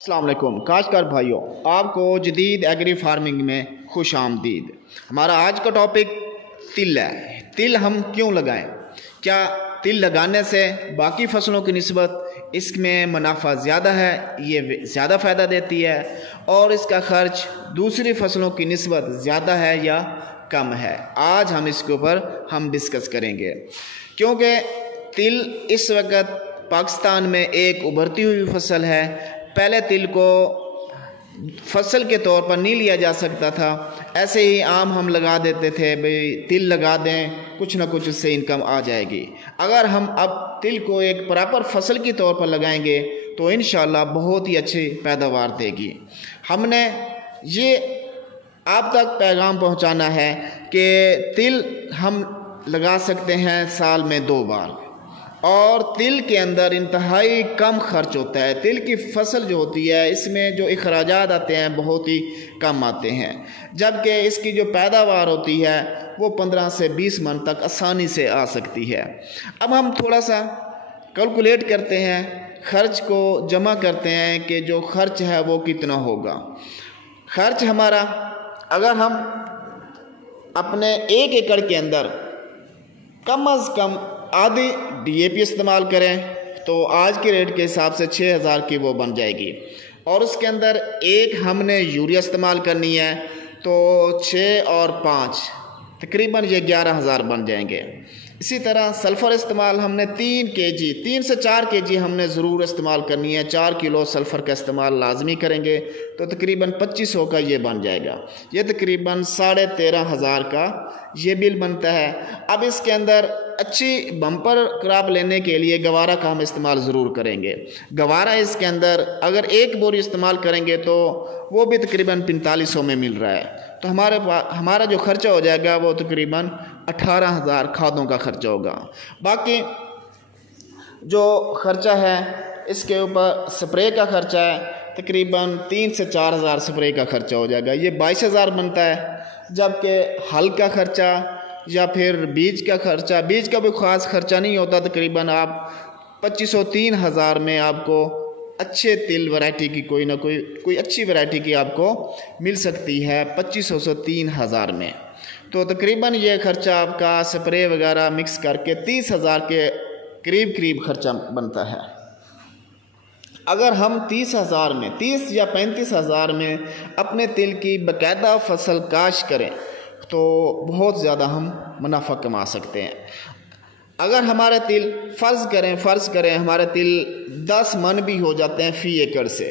अस्सलाम वालेकुम काश्तकार भाइयों, आपको जदीद एग्री फार्मिंग में खुश आमदीद। हमारा आज का टॉपिक तिल है। तिल हम क्यों लगाएं? क्या तिल लगाने से बाकी फसलों की निस्बत इसमें मुनाफा ज़्यादा है, ये ज़्यादा फ़ायदा देती है, और इसका खर्च दूसरी फसलों की निस्बत ज़्यादा है या कम है? आज हम इसके ऊपर डिस्कस करेंगे, क्योंकि तिल इस वक्त पाकिस्तान में एक उभरती हुई फसल है। पहले तिल को फसल के तौर पर नहीं लिया जा सकता था, ऐसे ही आम हम लगा देते थे, भाई तिल लगा दें, कुछ ना कुछ उससे इनकम आ जाएगी। अगर हम अब तिल को एक प्रॉपर फसल के तौर पर लगाएंगे तो इंशाल्लाह बहुत ही अच्छी पैदावार देगी। हमने ये आप तक पैगाम पहुंचाना है कि तिल हम लगा सकते हैं साल में 2 बार, और तिल के अंदर इंतहाई कम खर्च होता है। तिल की फसल जो होती है इसमें जो अखराजात आते हैं बहुत ही कम आते हैं, जबकि इसकी जो पैदावार होती है वो 15 से 20 मन तक आसानी से आ सकती है। अब हम थोड़ा सा कैलकुलेट करते हैं, खर्च को जमा करते हैं कि जो खर्च है वो कितना होगा। खर्च हमारा, अगर हम अपने 1 एकड़ के अंदर कम अज़ कम आधी DAP इस्तेमाल करें तो आज के रेट के हिसाब से 6000 की वो बन जाएगी, और उसके अंदर एक हमने यूरिया इस्तेमाल करनी है तो 6 और 5 तकरीबन ये 11000 बन जाएंगे। इसी तरह सल्फ़र इस्तेमाल हमने 3 से 4 kg हमने ज़रूर इस्तेमाल करनी है। 4 किलो सल्फ़र का इस्तेमाल लाजमी करेंगे तो तकरीबन 2500 का ये बन जाएगा। ये तकरीबन 13500 का ये बिल बनता है। अब इसके अंदर अच्छी बम्पर क्रॉप लेने के लिए गवारा का हम इस्तेमाल ज़रूर करेंगे। गवारा इसके अंदर अगर 1 बोरी इस्तेमाल करेंगे तो वो भी तकरीबन 4500 में मिल रहा है, तो हमारा जो ख़र्चा हो जाएगा वो तकरीबन 18000 खादों का ख़र्चा होगा। बाकी जो ख़र्चा है इसके ऊपर स्प्रे का ख़र्चा है, तकरीबन 3 से 4000 स्प्रे का ख़र्चा हो जाएगा, ये 22000 बनता है। जबकि हल का ख़र्चा या फिर बीज का ख़र्चा, बीज का भी ख़ास ख़र्चा नहीं होता, तकरीबन आप 2500-3000 में आपको अच्छे तिल वैरायटी की कोई अच्छी वैरायटी की आपको मिल सकती है 2500 से 3000 में। तो तकरीबन ये ख़र्चा आपका स्प्रे वगैरह मिक्स करके 30000 के करीब ख़र्चा बनता है। अगर हम 30000 में 30 या 35000 में अपने तिल की बाकायदा फसल काश करें तो बहुत ज़्यादा हम मुनाफा कमा सकते हैं। अगर हमारे तिल फ़र्ज़ करें हमारे तिल 10 मन भी हो जाते हैं फ़ी एकड़ से,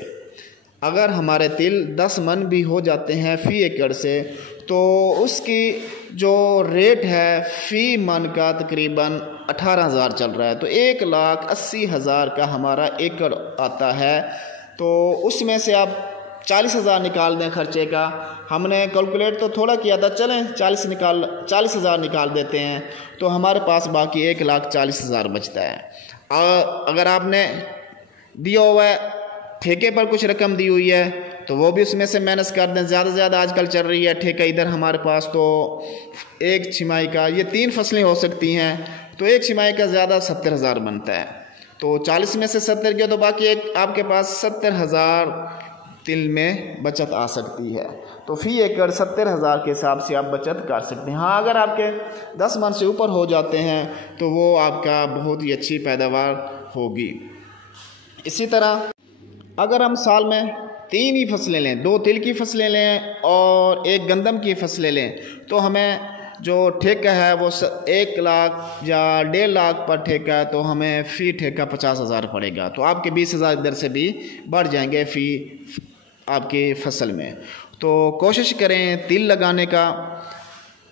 अगर हमारे तिल 10 मन भी हो जाते हैं फ़ी एकड़ से, तो उसकी जो रेट है फ़ी मन का तकरीबन 18000 चल रहा है, तो 1,80,000 का हमारा एकड़ आता है। तो उसमें से आप 40000 निकाल दें खर्चे का। हमने कैलकुलेट तो थोड़ा किया था, चलें 40000 निकाल देते हैं तो हमारे पास बाकी 1,40,000 बचता है। और अगर आपने दिया हुआ है ठेके पर कुछ रकम दी हुई है तो वो भी उसमें से माइनस कर दें। ज़्यादा से ज़्यादा आजकल चल रही है ठेका इधर हमारे पास, तो एक छिमाही का ये 3 फसलें हो सकती हैं, तो एक छिमाही का ज़्यादा 70000 बनता है। तो 40 में से 70 गया तो बाकी एक आपके पास 70000 तिल में बचत आ सकती है। तो फ़ी एकड़ 70000 के हिसाब से आप बचत कर सकते हैं। हाँ, अगर आपके 10 मन से ऊपर हो जाते हैं तो वो आपका बहुत ही अच्छी पैदावार होगी। इसी तरह अगर हम साल में 3 ही फसलें लें, 2 तिल की फसलें लें और 1 गंदम की फसलें लें, तो हमें जो ठेका है वो 1 लाख या 1.5 लाख पर ठेका है, तो हमें फ़ी ठेका 50,000 पड़ेगा। तो आपके 20,000 इधर से भी बढ़ जाएंगे फ़ी आपकी फसल में। तो कोशिश करें तिल लगाने का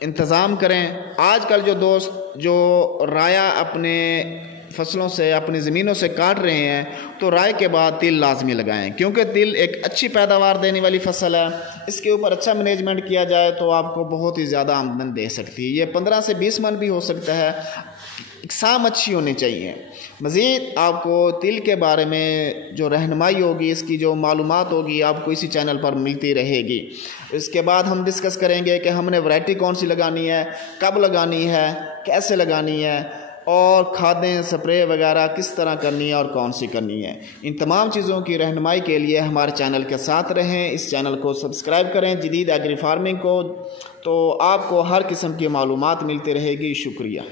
इंतज़ाम करें। आजकल जो दोस्त जो राया अपने फसलों से अपनी ज़मीनों से काट रहे हैं तो राय के बाद तिल लाजमी लगाएं, क्योंकि तिल एक अच्छी पैदावार देने वाली फसल है। इसके ऊपर अच्छा मैनेजमेंट किया जाए तो आपको बहुत ही ज़्यादा आमदन दे सकती है। ये 15 से 20 मन भी हो सकता है, इकसाम अच्छी होनी चाहिए। मज़ीद आपको तिल के बारे में जो रहनुमाई होगी, इसकी जो मालूमात होगी, आपको इसी चैनल पर मिलती रहेगी। इसके बाद हम डिस्कस करेंगे कि हमने वैरायटी कौन सी लगानी है, कब लगानी है, कैसे लगानी है, और खादें स्प्रे वगैरह किस तरह करनी है और कौन सी करनी है। इन तमाम चीज़ों की रहनुमाई के लिए हमारे चैनल के साथ रहें। इस चैनल को सब्सक्राइब करें जदीद एग्री फार्मिंग को, तो आपको हर किस्म की मालूमात मिलती रहेगी। शुक्रिया।